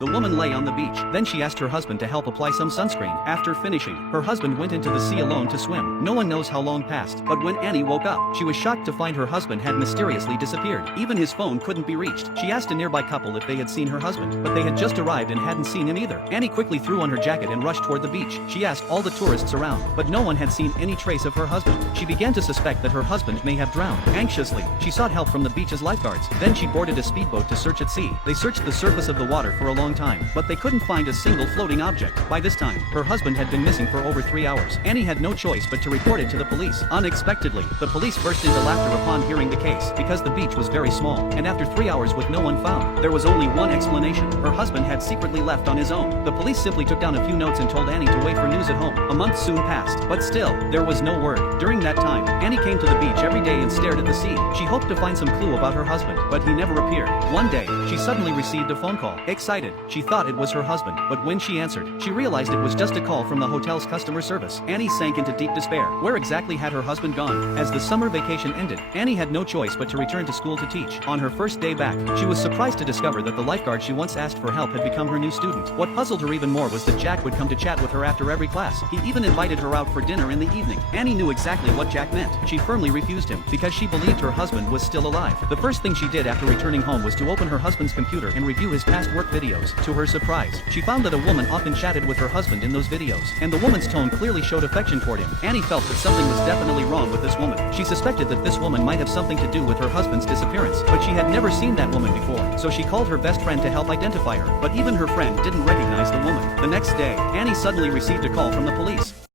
The woman lay on the beach. Then she asked her husband to help apply some sunscreen. After finishing, her husband went into the sea alone to swim. No one knows how long passed, but when Annie woke up, she was shocked to find her husband had mysteriously disappeared. Even his phone couldn't be reached. She asked a nearby couple if they had seen her husband, but they had just arrived and hadn't seen him either. Annie quickly threw on her jacket and rushed toward the beach. She asked all the tourists around, but no one had seen any trace of her husband. She began to suspect that her husband may have drowned. Anxiously, she sought help from the beach's lifeguards. Then she boarded a speedboat to search at sea. They searched the surface of the water for a long time, but they couldn't find a single floating object. By this time, her husband had been missing for over 3 hours. Annie had no choice but to report it to the police. Unexpectedly, the police burst into laughter upon hearing the case, because the beach was very small, and after 3 hours with no one found, there was only one explanation. Her husband had secretly left on his own. The police simply took down a few notes and told Annie to wait for news at home. A month soon passed, but still, there was no word. During that time, Annie came to the beach every day and stared at the sea. She hoped to find some clue about her husband, but he never appeared. One day, she suddenly received a phone call. Excited, she thought it was her husband, but when she answered, she realized it was just a call from the hotel's customer service. Annie sank into deep despair. Where exactly had her husband gone? As the summer vacation ended, Annie had no choice but to return to school to teach. On her first day back, she was surprised to discover that the lifeguard she once asked for help had become her new student. What puzzled her even more was that Jack would come to chat with her after every class. He even invited her out for dinner in the evening. Annie knew exactly what Jack meant. She firmly refused him, because she believed her husband was still alive. The first thing she did after returning home was to open her husband's computer and review his past work videos. To her surprise, she found that a woman often chatted with her husband in those videos, and the woman's tone clearly showed affection toward him. Annie felt that something was definitely wrong with this woman. She suspected that this woman might have something to do with her husband's disappearance, but she had never seen that woman before, so she called her best friend to help identify her, but even her friend didn't recognize the woman. The next day, Annie suddenly received a call from the police.